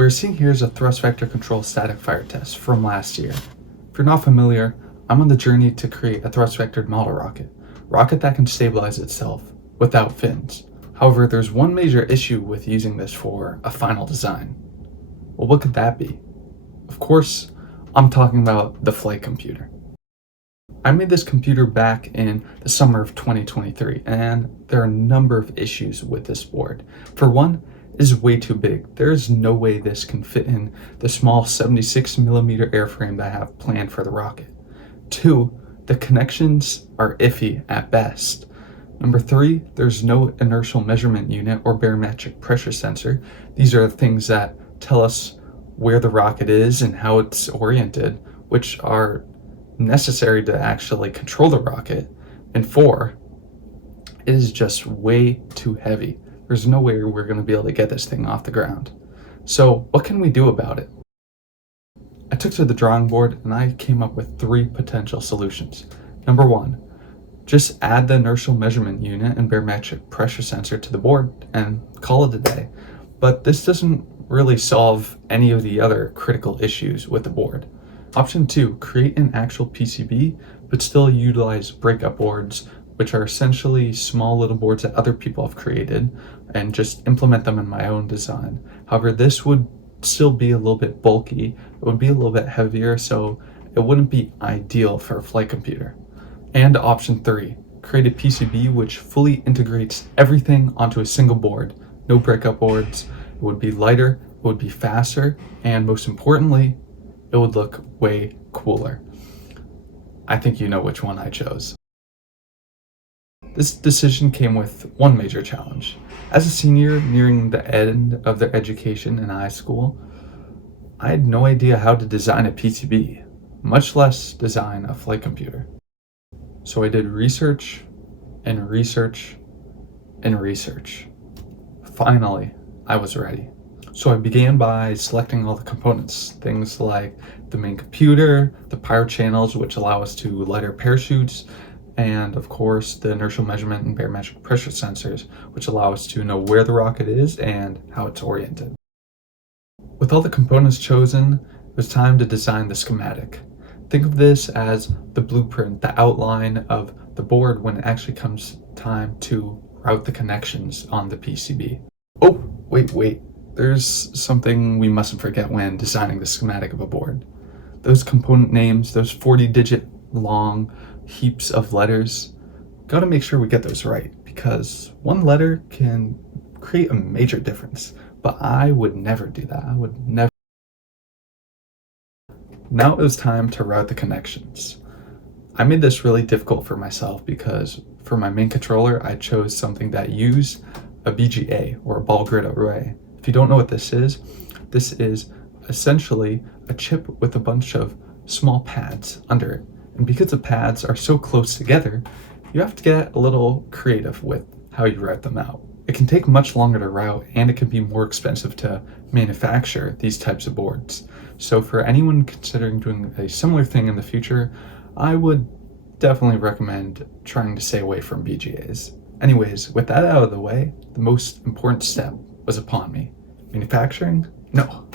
What you're seeing here is a thrust vector control static fire test from last year. If you're not familiar, I'm on the journey to create a thrust vectored model rocket that can stabilize itself without fins. However, there's one major issue with using this for a final design. Well, what could that be? Of course, I'm talking about the flight computer. I made this computer back in the summer of 2023, and there are a number of issues with this board. For one, it is way too big. There is no way this can fit in the small 76mm airframe that I have planned for the rocket. Two, the connections are iffy at best. Number three, there's no inertial measurement unit or barometric pressure sensor. These are the things that tell us where the rocket is and how it's oriented, which are necessary to actually control the rocket. And four, it is just way too heavy. There's no way we're going to be able to get this thing off the ground. So what can we do about it? I took to the drawing board and I came up with three potential solutions. Number one, just add the inertial measurement unit and barometric pressure sensor to the board and call it a day. But this doesn't really solve any of the other critical issues with the board. Option two, create an actual PCB, but still utilize breakup boards, which are essentially small little boards that other people have created, and just implement them in my own design. However, this would still be a little bit bulky, it would be a little bit heavier, so it wouldn't be ideal for a flight computer. And option three, create a PCB which fully integrates everything onto a single board, no breakup boards. It would be lighter, it would be faster, and most importantly, it would look way cooler. I think you know which one I chose. This decision came with one major challenge. As a senior nearing the end of their education in high school, I had no idea how to design a PCB, much less design a flight computer. So I did research and research and research. Finally, I was ready. So I began by selecting all the components, things like the main computer, the PYRO channels, which allow us to light our parachutes, and of course the inertial measurement and barometric pressure sensors, which allow us to know where the rocket is and how it's oriented. With all the components chosen, it was time to design the schematic. Think of this as the blueprint, the outline of the board when it actually comes time to route the connections on the PCB. Oh, wait. There's something we mustn't forget when designing the schematic of a board. Those component names, those 40-digit long heaps of letters, gotta make sure we get those right, because one letter can create a major difference, but I would never do that. I would never. Now it was time to route the connections. I made this really difficult for myself because for my main controller, I chose something that used a BGA, or a ball grid array. If you don't know what this is essentially a chip with a bunch of small pads under it. And because the pads are so close together, you have to get a little creative with how you route them out. It can take much longer to route, and it can be more expensive to manufacture these types of boards. So for anyone considering doing a similar thing in the future, I would definitely recommend trying to stay away from BGAs. Anyways, with that out of the way, the most important step was upon me. Manufacturing? No.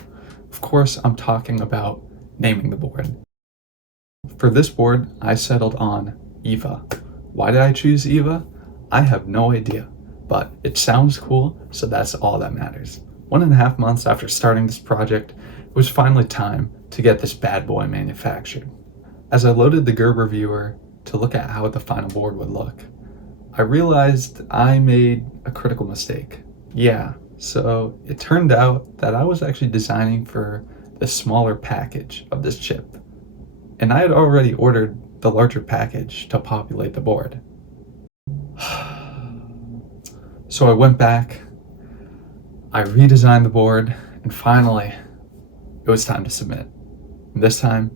Of course, I'm talking about naming the board. For this board, I settled on EVA. Why did I choose EVA? I have no idea, but it sounds cool, so that's all that matters. 1.5 months after starting this project, it was finally time to get this bad boy manufactured. As I loaded the Gerber viewer to look at how the final board would look, I realized I made a critical mistake. So it turned out that I was actually designing for the smaller package of this chip, and I had already ordered the larger package to populate the board. So I went back, I redesigned the board, and finally, it was time to submit. And this time,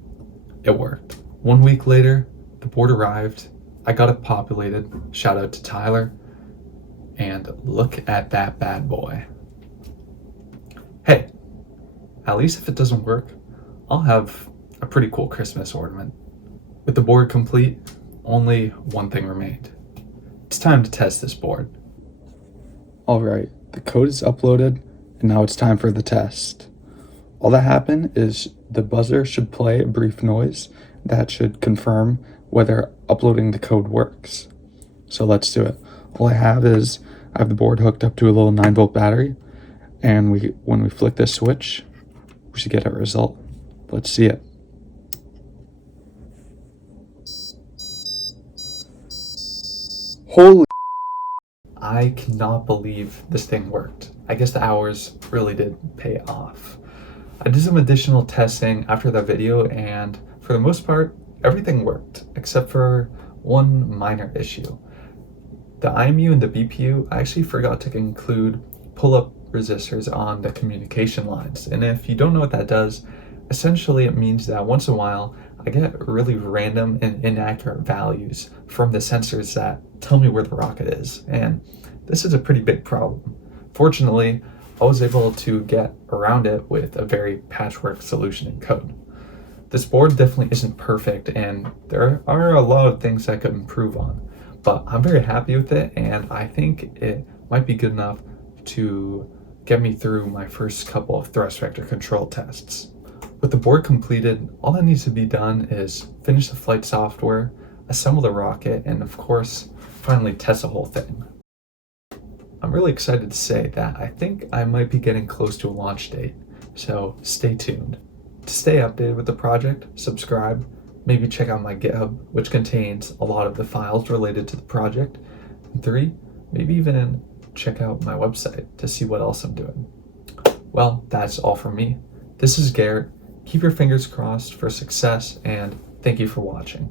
it worked. 1 week later, the board arrived, I got it populated, shout out to Tyler, and look at that bad boy. Hey, at least if it doesn't work, I'll have a pretty cool Christmas ornament. With the board complete, only one thing remained. It's time to test this board. Alright, the code is uploaded, and now it's time for the test. All that happened is the buzzer should play a brief noise that should confirm whether uploading the code works. So let's do it. All I have is I have the board hooked up to a little 9-volt battery, and when we flick this switch, we should get a result. Let's see it. Holy! I cannot believe this thing worked. I guess the hours really did pay off. I did some additional testing after the video, and for the most part, everything worked, except for one minor issue. The IMU and the BPU, I actually forgot to include pull-up resistors on the communication lines. And if you don't know what that does, essentially it means that once in a while, I get really random and inaccurate values from the sensors that tell me where the rocket is. And this is a pretty big problem. Fortunately, I was able to get around it with a very patchwork solution in code. This board definitely isn't perfect, and there are a lot of things I could improve on, but I'm very happy with it, and I think it might be good enough to get me through my first couple of thrust vector control tests. With the board completed, all that needs to be done is finish the flight software, assemble the rocket, and of course, finally test the whole thing. I'm really excited to say that I think I might be getting close to a launch date, so stay tuned. To stay updated with the project, subscribe, maybe check out my GitHub, which contains a lot of the files related to the project. And 3, maybe even check out my website to see what else I'm doing. Well, that's all from me. This is Garrett. Keep your fingers crossed for success, and thank you for watching.